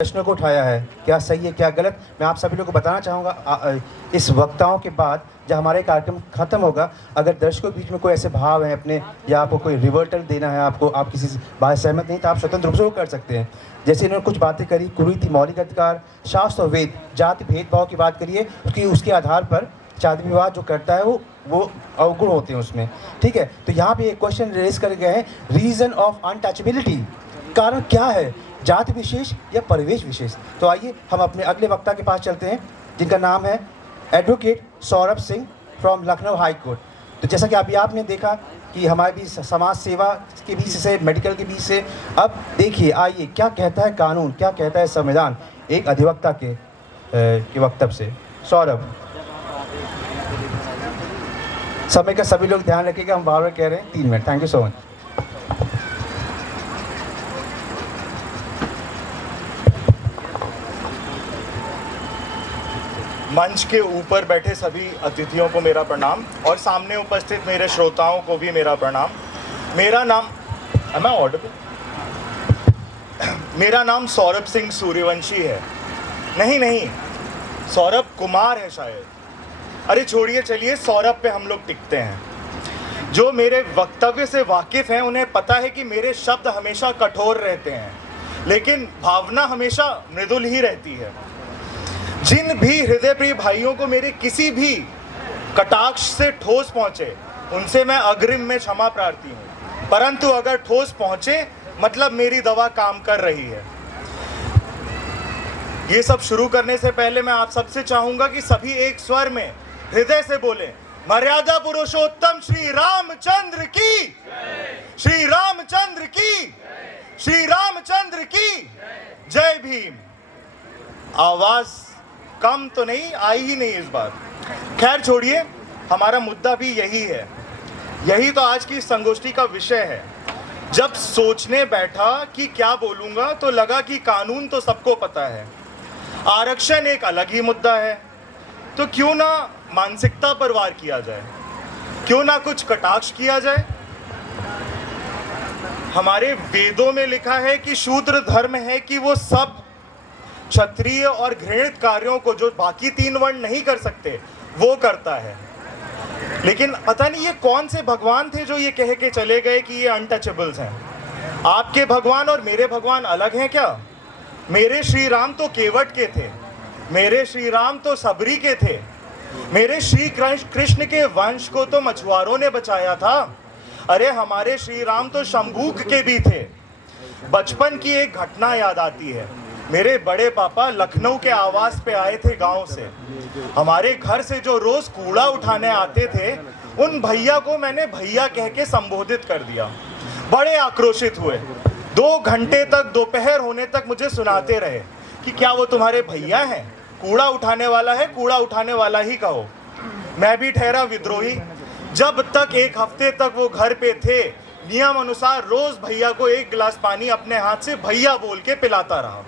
प्रश्नों को उठाया है, क्या सही है क्या गलत। मैं आप सभी लोगों को बताना चाहूँगा इस वक्ताओं के बाद जब हमारे कार्यक्रम खत्म होगा, अगर दर्शकों के बीच में कोई ऐसे भाव हैं अपने, या आपको कोई रिवर्टल देना है, आपको आप किसी से बात सहमत नहीं, तो आप स्वतंत्र रूप से वो कर सकते हैं। जैसे इन्होंने कुछ बातें करी, कुरीति, मौलिक अधिकार, शास्त्र और वेद, जाति भेदभाव की बात करिए, उसके आधार पर शादी विवाह जो करता है वो अवगुण होते हैं उसमें, ठीक है। तो यहाँ पे एक क्वेश्चन रेज कर गए हैं, रीजन ऑफ अनटचेबिलिटी, कारण क्या है, जाति विशेष या परिवेश विशेष। तो आइए हम अपने अगले वक्ता के पास चलते हैं, जिनका नाम है advocate Saurabh Singh from Lucknow high court. तो जैसा कि अभी आपने देखा कि हमारे बीच समाज सेवा के बीच से, मेडिकल के बीच से, अब देखिए आइए क्या कहता है कानून, क्या कहता है संविधान, एक अधिवक्ता के वक्तव्य से। सौरभ, समय का सभी लोग ध्यान रखिएगा, हम बार बार कह रहे हैं 3 minute. Thank you so much. मंच के ऊपर बैठे सभी अतिथियों को मेरा प्रणाम और सामने उपस्थित मेरे श्रोताओं को भी मेरा प्रणाम। मेरा नाम सौरभ सिंह सूर्यवंशी है। नहीं, सौरभ कुमार है शायद। अरे छोड़िए, चलिए सौरभ पे हम लोग टिकते हैं। जो मेरे वक्तव्य से वाकिफ़ हैं उन्हें पता है कि मेरे शब्द हमेशा कठोर रहते हैं, लेकिन भावना हमेशा मृदुल ही रहती है। जिन भी हृदय प्रिय भाइयों को मेरे किसी भी कटाक्ष से ठोस पहुंचे, उनसे मैं अग्रिम में क्षमा प्रार्थी हूं, परंतु अगर ठोस पहुंचे मतलब मेरी दवा काम कर रही है। ये सब शुरू करने से पहले मैं आप सबसे चाहूंगा कि सभी एक स्वर में हृदय से बोलें, मर्यादा पुरुषोत्तम श्री रामचंद्र की, श्री रामचंद्र की, श्री रामचंद्र की जय भीम। आवाज कम तो नहीं आई ही नहीं इस बार। खैर छोड़िए, हमारा मुद्दा भी यही है, यही तो आज की संगोष्ठी का विषय है। जब सोचने बैठा कि क्या बोलूंगा तो लगा कि कानून तो सबको पता है, आरक्षण एक अलग ही मुद्दा है, तो क्यों ना मानसिकता पर वार किया जाए, क्यों ना कुछ कटाक्ष किया जाए। हमारे वेदों में लिखा है कि शूद्र धर्म है कि वो सब क्षत्रिय और घृणित कार्यों को जो बाकी 3 वर्ण नहीं कर सकते वो करता है। लेकिन पता नहीं ये कौन से भगवान थे जो ये कह के चले गए कि ये अनटचेबल्स हैं। आपके भगवान और मेरे भगवान अलग हैं क्या? मेरे श्री राम तो केवट के थे, मेरे श्री राम तो सबरी के थे, मेरे श्री कृष्ण के वंश को तो मछुआरों ने बचाया था। अरे हमारे श्री राम तो शंभूक के भी थे। बचपन की एक घटना याद आती है। मेरे बड़े पापा लखनऊ के आवास पे आए थे गांव से। हमारे घर से जो रोज कूड़ा उठाने आते थे, उन भैया को मैंने भैया कह के संबोधित कर दिया। बड़े आक्रोशित हुए। 2 घंटे तक, दोपहर होने तक मुझे सुनाते रहे कि क्या वो तुम्हारे भैया हैं? कूड़ा उठाने वाला है, कूड़ा उठाने वाला ही कहो। मैं भी ठहरा विद्रोही। जब तक 1 हफ्ते तक वो घर पे थे, नियम अनुसार रोज भैया को 1 गिलास पानी अपने हाथ से भैया बोल के पिलाता रहा।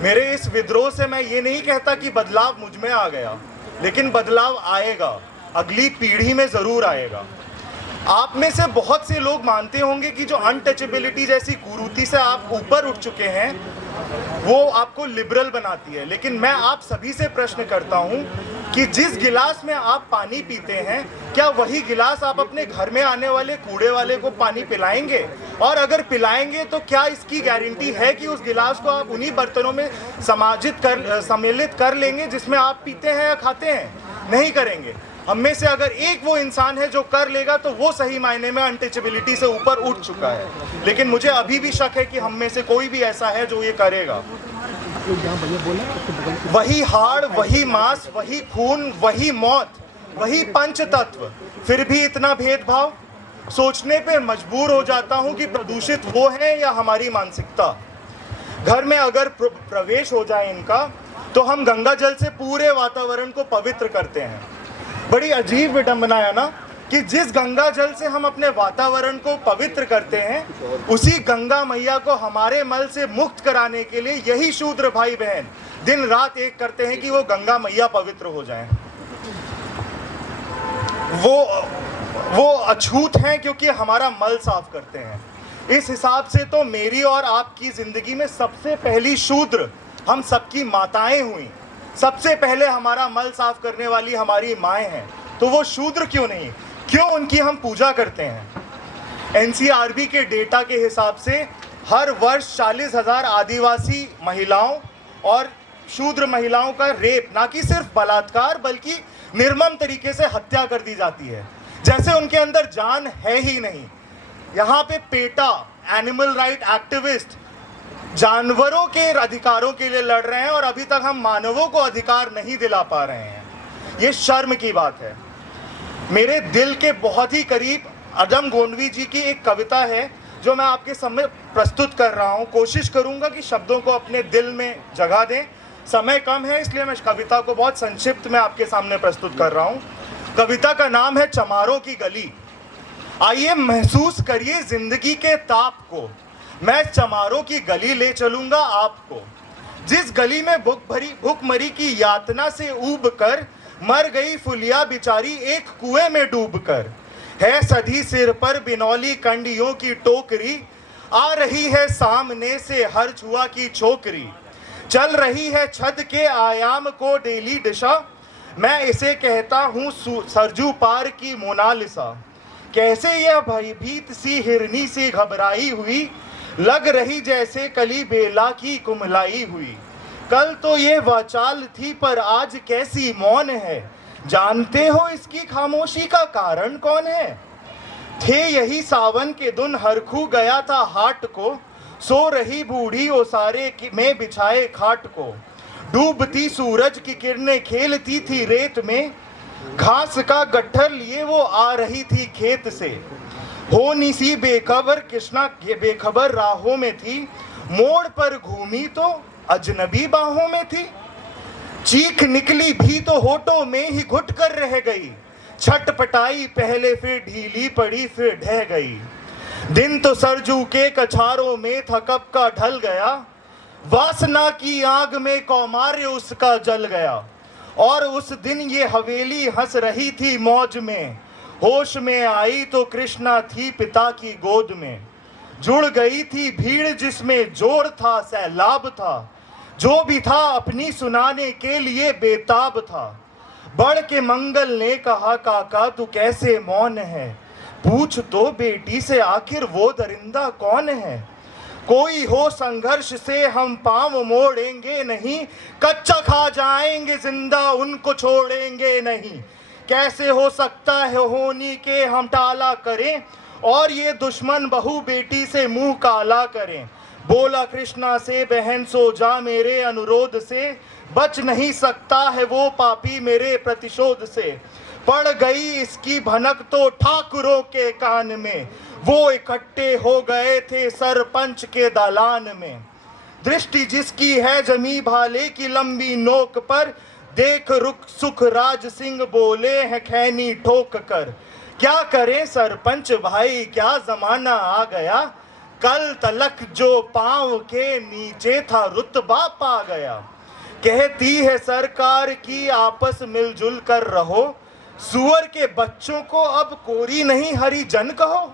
मेरे इस विद्रोह से मैं ये नहीं कहता कि बदलाव मुझ में आ गया, लेकिन बदलाव आएगा, अगली पीढ़ी में ज़रूर आएगा। आप में से बहुत से लोग मानते होंगे कि जो अनटचेबिलिटी जैसी कुरीति से आप ऊपर उठ चुके हैं वो आपको लिबरल बनाती है। लेकिन मैं आप सभी से प्रश्न करता हूं कि जिस गिलास में आप पानी पीते हैं, क्या वही गिलास आप अपने घर में आने वाले कूड़े वाले को पानी पिलाएंगे? और अगर पिलाएंगे तो क्या इसकी गारंटी है कि उस गिलास को आप उन्हीं बर्तनों में सम्मिलित कर लेंगे जिसमें आप पीते हैं या खाते हैं? नहीं करेंगे। हम में से अगर एक वो इंसान है जो कर लेगा तो वो सही मायने में अनटचेबिलिटी से ऊपर उठ चुका है। लेकिन मुझे अभी भी शक है कि हम में से कोई भी ऐसा है जो ये करेगा। वही हाड़, वही मांस, वही खून, वही मौत, वही पंच तत्व, फिर भी इतना भेदभाव। सोचने पे मजबूर हो जाता हूँ कि प्रदूषित वो है या हमारी मानसिकता। घर में अगर प्रवेश हो जाए इनका, तो हम गंगा जल से पूरे वातावरण को पवित्र करते हैं। बड़ी अजीब विडंबना है ना कि जिस गंगा जल से हम अपने वातावरण को पवित्र करते हैं, उसी गंगा मैया को हमारे मल से मुक्त कराने के लिए यही शूद्र भाई बहन दिन रात एक करते हैं कि वो गंगा मैया पवित्र हो जाएं। वो अछूत हैं क्योंकि हमारा मल साफ करते हैं। इस हिसाब से तो मेरी और आपकी जिंदगी में सबसे पहली शूद्र हम सबकी माताएं हुई। सबसे पहले हमारा मल साफ करने वाली हमारी माएँ हैं, तो वो शूद्र क्यों नहीं? क्यों उनकी हम पूजा करते हैं? एनसीआरबी के डेटा के हिसाब से हर वर्ष 40,000 आदिवासी महिलाओं और शूद्र महिलाओं का रेप, ना कि सिर्फ बलात्कार बल्कि निर्मम तरीके से हत्या कर दी जाती है, जैसे उनके अंदर जान है ही नहीं। यहाँ पे पेटा एनिमल राइट एक्टिविस्ट जानवरों के अधिकारों के लिए लड़ रहे हैं और अभी तक हम मानवों को अधिकार नहीं दिला पा रहे हैं। ये शर्म की बात है। मेरे दिल के बहुत ही करीब अदम गोंडवी जी की एक कविता है जो मैं आपके सामने प्रस्तुत कर रहा हूँ। कोशिश करूँगा कि शब्दों को अपने दिल में जगह दें। समय कम है इसलिए मैं कविता को बहुत संक्षिप्त में आपके सामने प्रस्तुत कर रहा हूँ। कविता का नाम है चमारों की गली। आइए महसूस करिए जिंदगी के ताप को, मैं चमारों की गली ले चलूँगा आपको। जिस गली में भूखमरी की यातना से ऊब कर मर गई फुलिया बिचारी एक कुएं में डूब कर। है सधी सिर पर बिनौली कंडियों की टोकरी, आ रही है सामने से हर छुआ की छोकरी। चल रही है छत के आयाम को डेली दिशा, मैं इसे कहता हूँ सरजू पार की मोनालिसा। कैसे यह भयभीत सी हिरनी सी घबराई हुई, लग रही जैसे कली बेला की कुम्हलाई हुई। कल तो ये वाचाल थी पर आज कैसी मौन है, जानते हो इसकी खामोशी का कारण कौन है? थे यही सावन के दिन हरखू गया था हाट को, सो रही बूढ़ी ओसारे में बिछाए खाट को। डूबती सूरज की किरणें खेलती थी रेत में, घास का गट्ठर लिए वो आ रही थी खेत से। होनी सी बेखबर कृष्णा बेखबर राहों में थी, मोड़ पर घूमी तो अजनबी बाहों में थी। चीख निकली भी तो होठों में ही घुट कर रह गई, छटपटाई पहले फिर ढीली पड़ी फिर ढह गई। दिन तो सरजू के कछारों में था कब का ढल गया, वासना की आग में कौमार्य उसका जल गया। और उस दिन ये हवेली हंस रही थी मौज में, होश में आई तो कृष्णा थी पिता की गोद में। जुड़ गई थी भीड़ जिसमें जोर था सैलाब था, जो भी था अपनी सुनाने के लिए बेताब था। बढ़ के मंगल ने कहा काका तू कैसे मौन है, पूछ तो बेटी से आखिर वो दरिंदा कौन है। कोई हो संघर्ष से हम पांव मोड़ेंगे नहीं, कच्चा खा जाएंगे जिंदा उनको छोड़ेंगे नहीं। कैसे हो सकता है होनी के हम टाला करें, और ये दुश्मन बहू बेटी से मुंह काला करें। बोला कृष्णा से बहन सो जा मेरे अनुरोध से, बच नहीं सकता है वो पापी मेरे प्रतिशोध से। पड़ गई इसकी भनक तो ठाकुरों के कान में, वो इकट्ठे हो गए थे सरपंच के दालान में। दृष्टि जिसकी है जमी भाले की लंबी नोक पर, देख रुक सुखराज सिंह बोले हैं खैनी ठोक कर। क्या करें सरपंच भाई क्या जमाना आ गया, कल तलक जो पांव के नीचे था रुतबा पा गया। कहती है सरकार की आपस मिलजुल कर रहो, सुअर के बच्चों को अब कोरी नहीं हरिजन कहो।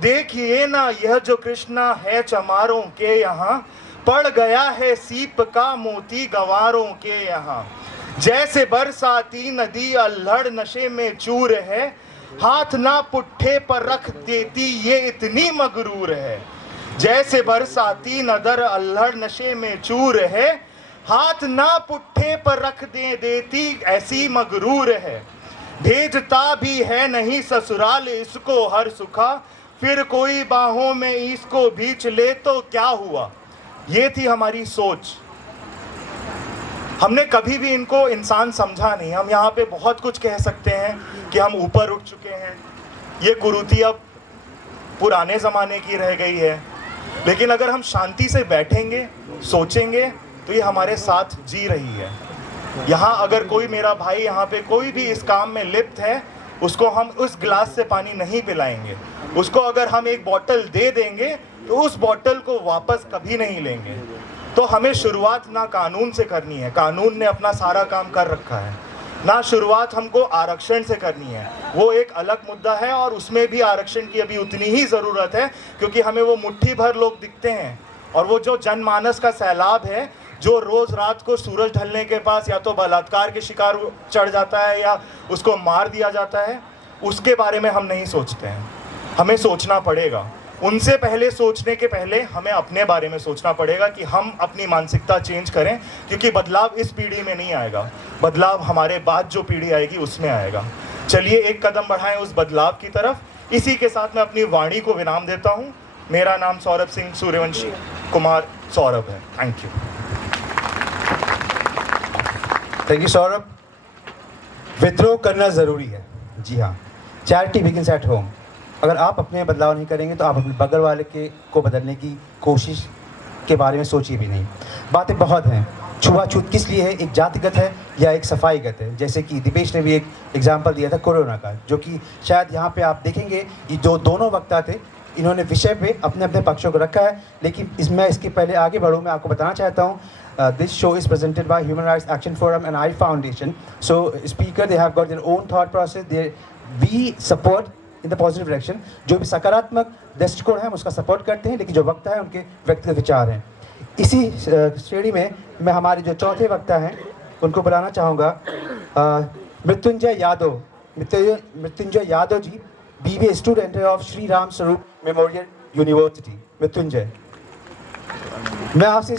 देखिए ना यह जो कृष्णा है चमारों के यहाँ, पड़ गया है सीप का मोती गंवारों के यहाँ। जैसे बरसाती नदी अल्हड़ नशे में चूर है, हाथ ना पुट्ठे पर रख देती ये इतनी मगरूर है। जैसे बरसाती नदर अल्हड़ नशे में चूर है, हाथ ना पुट्ठे पर रख देती ऐसी मगरूर है। भेजता भी है नहीं ससुराल इसको हर सुखा, फिर कोई बाहों में इसको भींच ले तो क्या हुआ। ये थी हमारी सोच। हमने कभी भी इनको इंसान समझा नहीं। हम यहाँ पे बहुत कुछ कह सकते हैं कि हम ऊपर उठ चुके हैं, ये कुरीति अब पुराने ज़माने की रह गई है। लेकिन अगर हम शांति से बैठेंगे सोचेंगे तो ये हमारे साथ जी रही है। यहाँ अगर कोई मेरा भाई यहाँ पे कोई भी इस काम में लिप्त है, उसको हम उस गिलास से पानी नहीं पिलाएंगे। उसको अगर हम एक बोतल दे देंगे तो उस बोतल को वापस कभी नहीं लेंगे। तो हमें शुरुआत ना कानून से करनी है, कानून ने अपना सारा काम कर रखा है, ना शुरुआत हमको आरक्षण से करनी है, वो एक अलग मुद्दा है और उसमें भी आरक्षण की अभी उतनी ही ज़रूरत है, क्योंकि हमें वो मुट्ठी भर लोग दिखते हैं और वो जो जनमानस का सैलाब है जो रोज़ रात को सूरज ढलने के पास या तो बलात्कार के शिकार चढ़ जाता है या उसको मार दिया जाता है, उसके बारे में हम नहीं सोचते हैं। हमें सोचना पड़ेगा। उनसे पहले सोचने के पहले हमें अपने बारे में सोचना पड़ेगा कि हम अपनी मानसिकता चेंज करें, क्योंकि बदलाव इस पीढ़ी में नहीं आएगा, बदलाव हमारे बाद जो पीढ़ी आएगी उसमें आएगा। चलिए एक कदम बढ़ाएं उस बदलाव की तरफ। इसी के साथ मैं अपनी वाणी को विराम देता हूं। मेरा नाम सौरभ सिंह सूर्यवंशी कुमार सौरभ है। Thank you. Thank you Saurabh. विद्रोह करना ज़रूरी है। जी हाँ, चैरिटी बिगिंस एट होम। अगर आप अपने बदलाव नहीं करेंगे तो आप अपने बगल वाले को बदलने की कोशिश के बारे में सोचिए भी नहीं। बातें बहुत हैं। छुआछूत किस लिए है, एक जातिगत है या एक सफाईगत है? जैसे कि दीपेश ने भी एक एग्जाम्पल दिया था कोरोना का, जो कि शायद यहाँ पे आप देखेंगे ये जो दोनों वक्ता थे, इन्होंने विषय पे अपने अपने पक्षों को रखा है। लेकिन इसमें इसके पहले आगे बढ़ूँ, मैं आपको बताना चाहता हूँ, this show is presented by Human Rights Action Forum and I Foundation. So speaker, they have got their own thought process. We support in the positive direction. जो भी सकारात्मक दृष्टिकोण है हम उसका सपोर्ट करते हैं, लेकिन जो वक्ता है उनके व्यक्तिगत विचार हैं। इसी श्रेणी में मैं हमारे जो चौथे वक्ता हैं उनको बुलाना चाहूँगा, मृत्युंजय यादव। मृत्युंजय यादव जी BBA स्टूडेंट है of Shri Ram Swaroop memorial university. Mrityunjay, मैं आपसे